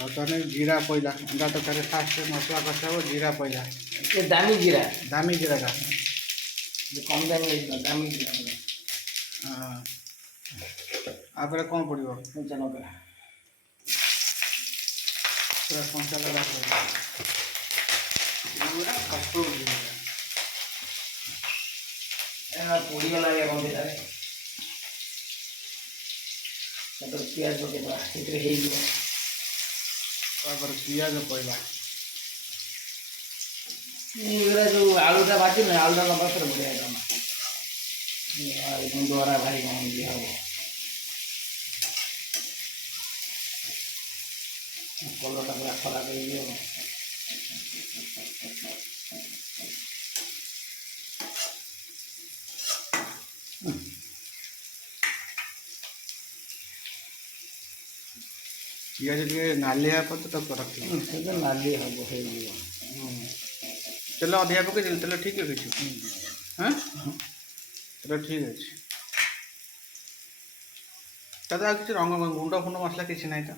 और तने जीरा पइला अंडा तो करे फास्ट मसला कसा हो जीरा पइला ये दामी जीरा का जो कम दामी दामी जीरा हां आपरे कोन पड़ियो कंचा लंका पूरा कंचा लगा पूरा कष्टो एना पूरी वाला ये बंदे तारे तो प्याज पके तो इतरे हे गयो पर पियाज पइला ये जो आलूटा भाजी ना आलूटा का बस बढ़िया एकदम एकदम दोरा भारी कौन दिया हो कलर का पूरा खराब कर दिया पियाज के नालिया पर तो रख तो नाली हो हे गयो तेल अधिका पकई तेल ठीक है हाँ तेल ठीक अच्छे दादा किसी रंग गुंड फुंड मसला किसी ना तो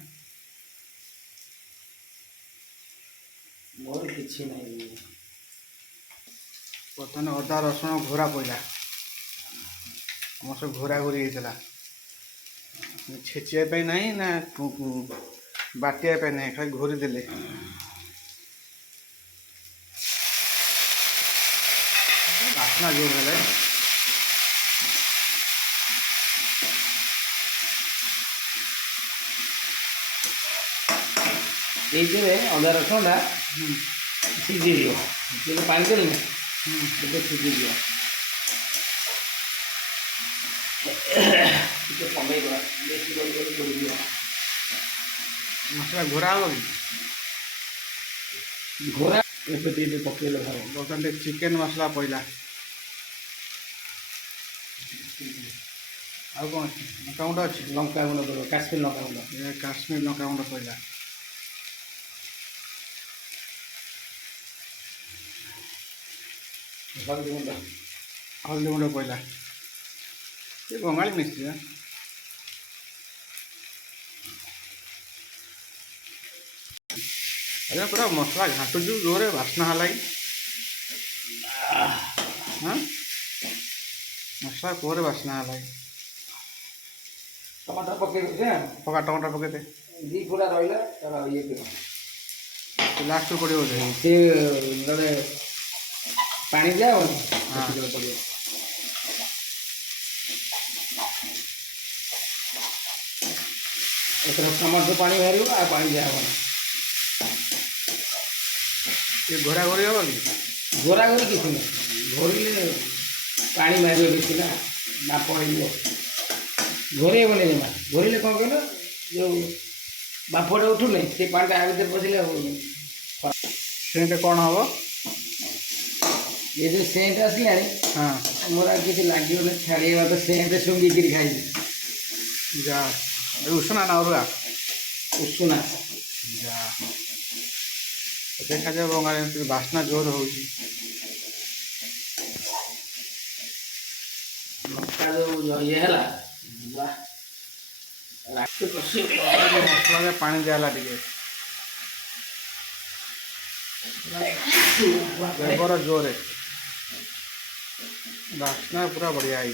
मोर किसी नहीं बर्तमान अदा रसुण घोरा पड़ा आम सब घोरा घोरी होता छेचिया ना ना बाटिया ना खाली घोरी देले बासना जोर है ये अदा रसुणटा सीझी दियो पानी देना सीझी दियो कमे बेसी मसला घोरा हो घोरा पकड़े बर्तमान चिकेन मसला पड़ा आ कौन लंका गुंड अच्छे लंका गुंड काश्मीर लंका गुंड काश्मीर लंका गुंड पड़ा हल्दी गुंड पड़ा ये बंगाली मिस्त्री है अरे पूरा मसला घाटुचु जोरे बासना हलाई हाँ मसला कोरे बासना हलाई टमाटर पके पका टमाटर पके दे दी पूरा रहिला तर ये के लास्ट में पड़ो से गले पानी दिया हो हाँ पड़ियो एतर टमाटर पानी भरियो आ पानी दिया हो ये घोरा घोरी हम कि घोरा घोरी किसी नहीं घोरिले पानी मार बेसी ना पड़ो घोरे बने जमा घोरिले कौन कहना जो बाफटा उठू नहीं से पानी आ भर पशिले सेंट कौन हम ये जो सेंट आसला हाँ मोर किसी लगे छाड़ी तो सेंट शुंगी खाई जा उसना ना रुआ उषुना जा देखा जाए बंगाली बासना जोर हो ये है मसला पानी दिला टे फ्लेवर जोर है बासना पूरा बढ़िया है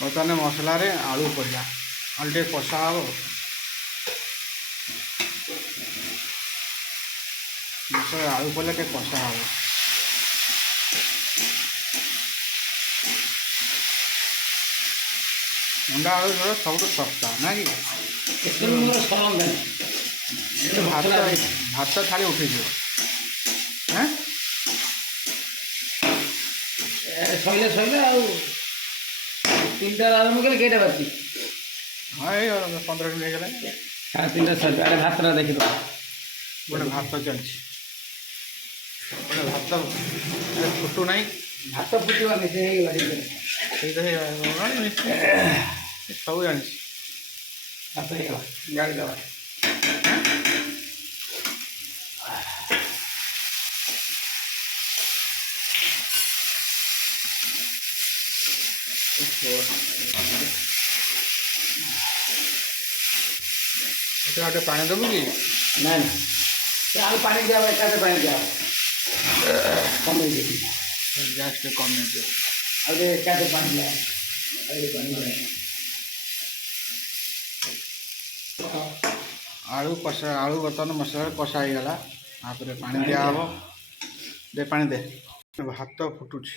बर्तमान मसला आलू पड़ा आलू टे कषा हम मसला आलू पड़े टे कषा हम अंडा आलू जो सब सस्ता ना कि भात भात थाली उठे हाँ सैले सैले आ तीन आरम्भ कले कईटा बाकी हाँ ये 15 मिनट हो गला हाँ 3टा सर अरे भात देखी दो गोटे भात चलती गोटे भात फुटू ना भात फुटवा नहीं सब जानी भात गाड़ी दवा ଏତେ ଗୋଟେ ପାଣି ଦେବୁ କି? ନାଇଁ ନାଇଁ ସେ ଆଉ ପାଣି ଦିଆ ହେବ ଏକାଥରେ ପାଣି ଦିଆ ହେବ କମେଇ ଦେବି ଗ୍ୟାସ୍ ଟିକେ କମେଇ ଦିଅ। ଆଉ ଟିକେ ଏକାଥରେ ପାଣି ଦିଆ ହେବ ଆଳୁ କଷା ଆଳୁ ବର୍ତ୍ତମାନ ମସଲାରେ କଷା ହେଇଗଲା ତାପରେ ପାଣି ଦିଆହେବ। ଦେ ପାଣି ଦେ। ଭାତ ଫୁଟୁଛି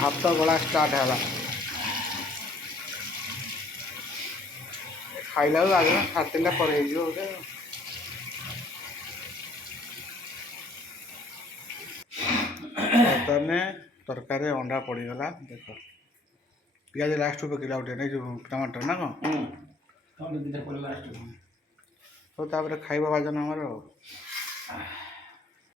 ଭାତ ଗଳା ଷ୍ଟାର୍ଟ ହେଲା। ଖାଇଲା ବେଳକୁ ଲାଗିଲା 3:30 ପରେ ହେଇଯିବ ବୋଧେ। ବର୍ତ୍ତମାନ ତରକାରୀ ଅଣ୍ଡା ପଡ଼ିଗଲା। ଦେଖ ପିଆଜ ଲାଷ୍ଟକୁ ପକେଇଲା ଗୋଟେ ନାଇଁ ଯେଉଁ ଟମାଟର ନା କ'ଣ? ହଉ ତାପରେ ଖାଇବା ବାଜନ ଆମର ଆଉ।